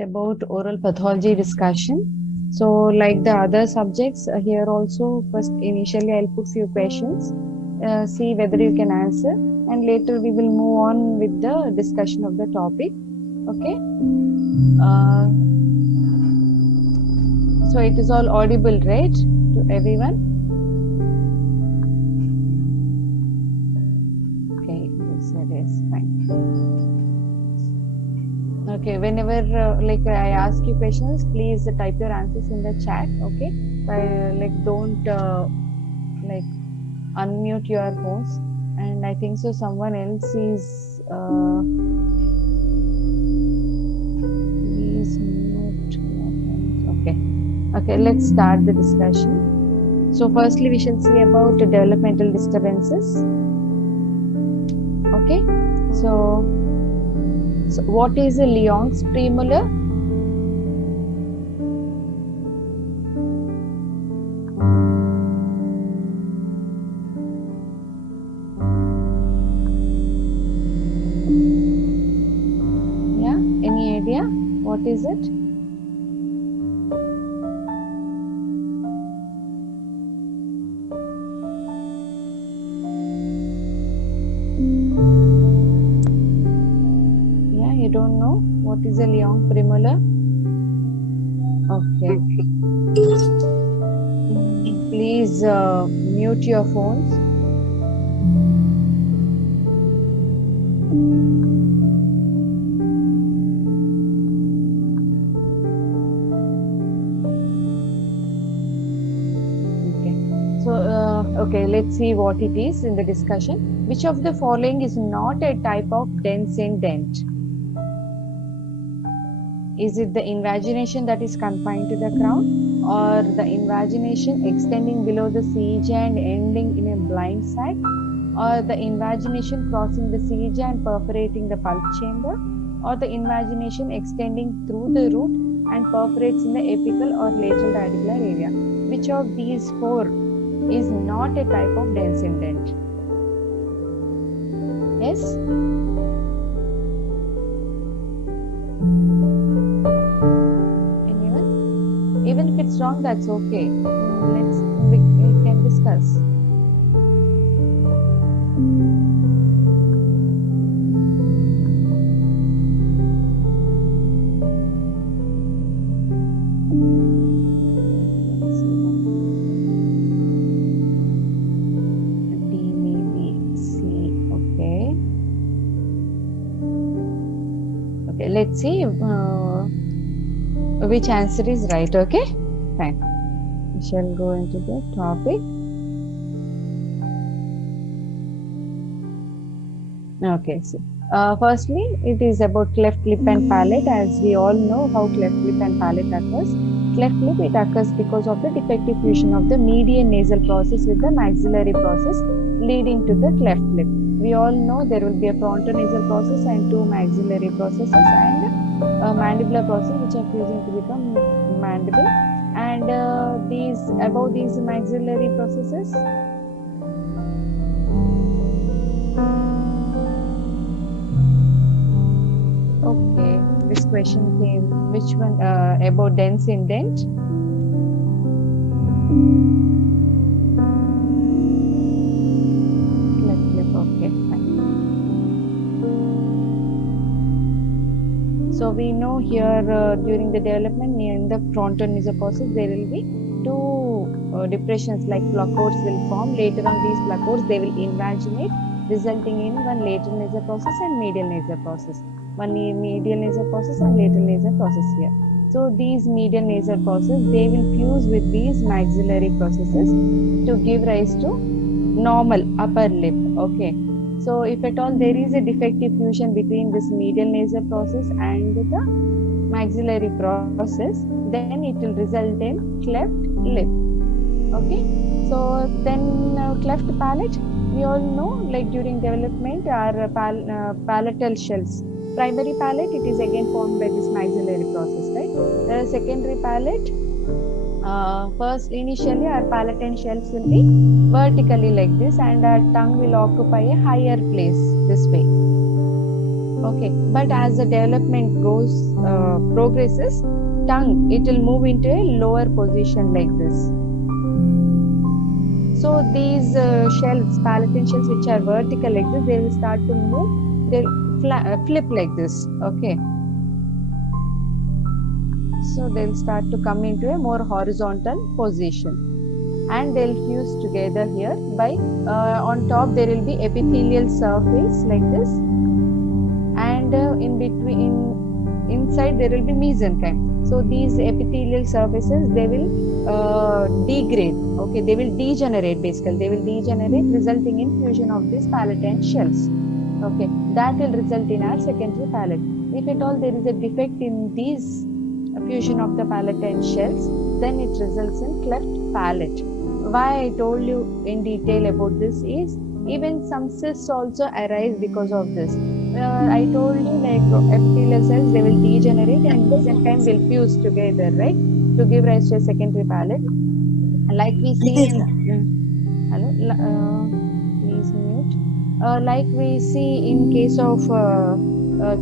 about oral pathology discussion. So, like the other subjects, here also, first initially I'll put few questions, see whether you can answer, and later we will move on with the discussion of the topic. Okay. Uh, so it is all audible, right, to everyone? Okay, yes, it is fine. Okay, whenever I ask you questions, please type your answers in the chat. Okay, don't unmute your phones. And I think so someone else is please mute your phones. Okay, let's start the discussion. So firstly we shall see about the developmental disturbances. Okay, so what is a Lyonk's premolar? Yeah, any idea? What is it? Yeah, you don't know what is a Lyon premolar? Okay. Please mute your phones. Okay, let's see what it is in the discussion. Which of the following is not a type of dense indent? Is it the invagination that is confined to the crown, or the invagination extending below the siege and ending in a blind sac, or the invagination crossing the siege and perforating the pulp chamber, or the invagination extending through the root and perforates in the apical or lateral radicular area? Which of these four is not a type of dense indent? Yes? Anyone? Even if it's wrong, that's okay. We can discuss. Let's see which answer is right. Okay, fine. We shall go into the topic. Okay, so firstly, it is about cleft lip and palate. As we all know how cleft lip and palate occurs. Cleft lip, it occurs because of the defective fusion of the median nasal process with the maxillary process, leading to the cleft lip. We all know there will be a frontonasal process and two maxillary processes and a mandibular process which are fusing to become mandible. And above these maxillary processes, okay, this question came, which one, about dense indent? So we know here during the development in the frontonasal process there will be two depressions like placodes will form. Later on these placodes they will invaginate, resulting in one lateral nasal process and medial nasal process. One medial nasal process and lateral nasal process here. So these medial nasal process they will fuse with these maxillary processes to give rise to normal upper lip. Okay. So if at all there is a defective fusion between this medial nasal process and the maxillary process, then it will result in cleft lip. Okay. So then cleft palate, we all know like during development are palatal shells. Primary palate, it is again formed by this maxillary process, right? Secondary palate, first initially our palatine shells will be vertically like this and our tongue will occupy a higher place this way. Okay, but as the development progresses, tongue, it will move into a lower position like this. So these shells, palatal shells which are vertical like this, they will start to move, they'll flip like this. Okay. So they'll start to come into a more horizontal position, and they'll fuse together here by on top there will be epithelial surface like this, and in between, inside there will be mesenchyme. So these epithelial surfaces, they will degrade. Okay, they will degenerate. Basically, they will degenerate, resulting in fusion of these palatine shells. Okay, that will result in our secondary palate. If at all there is a defect in these fusion of the palatine shells, then it results in cleft palate. Why I told you in detail about this is, even some cysts also arise because of this. I told you, like, epithelial cells, they will degenerate and mesenchyme will fuse together, right, to give rise to a secondary palate. Like we see in hello, please mute. Like we see in case of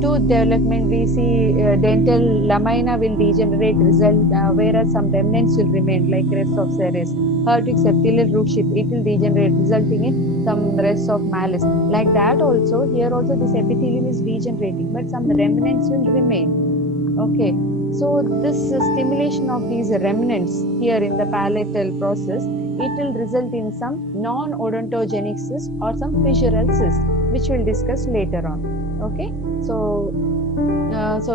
tooth development, we see dental lamina will degenerate, whereas some remnants will remain, like rest of seres. Hertwig's epithelial root ship, it will degenerate, resulting in some rest of malleus. Like that also, here also this epithelium is degenerating, but some remnants will remain. Okay, so this stimulation of these remnants here in the palatal process, it will result in some non-odontogenic cyst or some fissural cyst, which we'll discuss later on. Okay, so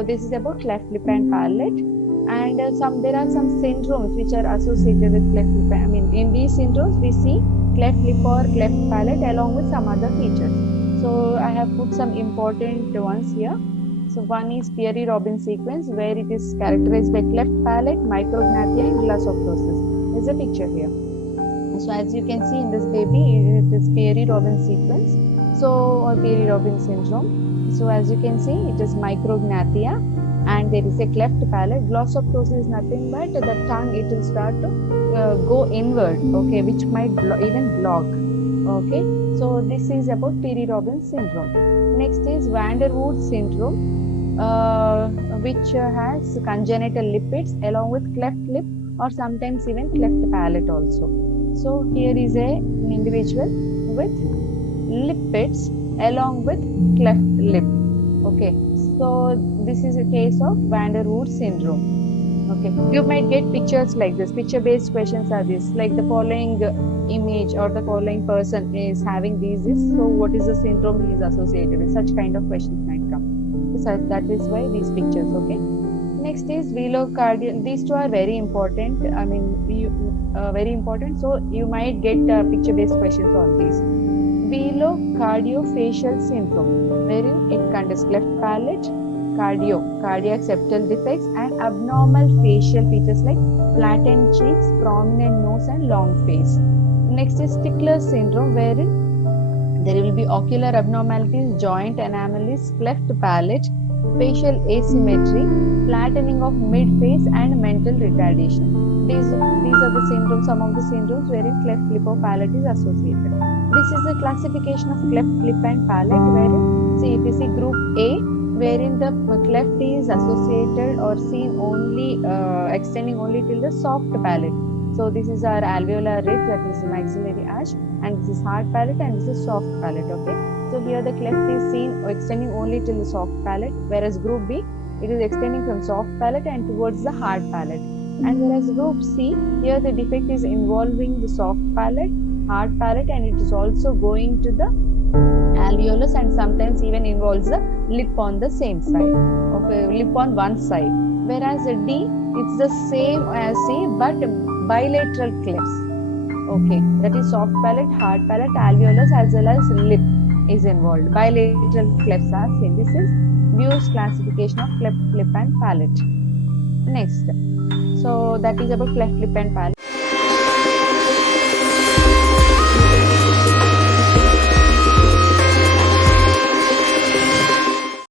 this is about cleft lip and palate. And there are some syndromes which are associated with cleft lip. I mean, in these syndromes we see cleft lip or cleft palate along with some other features. So I have put some important ones here. So one is Peary-Robbins sequence, where it is characterized by cleft palate, micrognathia, and glossoptosis. There's a picture here. So as you can see in this baby, it is Peary-Robbins sequence. So, or Peary-Robbins syndrome. So as you can see, it is micrognathia, and there is a cleft palate. Glossoptosis is nothing but the tongue, it will start to go inward, okay, which might even block. Okay, so this is about Peary-Robbins syndrome. Next is van der Waals syndrome, which has congenital lipids along with cleft lip, or sometimes even cleft palate also. So here is an individual with lipids along with cleft lip. Okay, so this is a case of van der Waals syndrome. Okay, you might get pictures like this. Picture-based questions are this, like the following image or the following person is having these. So what is the syndrome he is associated with? Such kind of questions might come. So that is why these pictures. Okay. Next is velocardial. These two are very important. I mean, very important. So you might get picture-based questions on these. Velocardiofacial syndrome, wherein it contains cleft palate, cardiac septal defects, and abnormal facial features like flattened cheeks, prominent nose, and long face. Next is Stickler syndrome, wherein there will be ocular abnormalities, joint anomalies, cleft palate, facial asymmetry, flattening of mid-face, and mental retardation. These are the syndromes, some of the syndromes wherein cleft lip or palate is associated. This is the classification of cleft lip and palate, wherein, see, if you see group A, wherein the cleft is associated or seen only extending only till the soft palate. So this is our alveolar ridge, that is maxillary arch, and this is hard palate, and this is soft palate. Okay, so here the cleft is seen extending only till the soft palate, whereas group B, it is extending from soft palate and towards the hard palate. And whereas group C, here the defect is involving the soft palate, hard palate, and it is also going to the alveolus, and sometimes even involves the lip on the same side. Okay, lip on one side. Whereas D, it's the same as C, but bilateral clefts. Okay, that is soft palate, hard palate, alveolus, as well as lip is involved. Bilateral clefts are seen. This is Bue's classification of cleft lip and palate. Next, so that is about cleft lip and palate.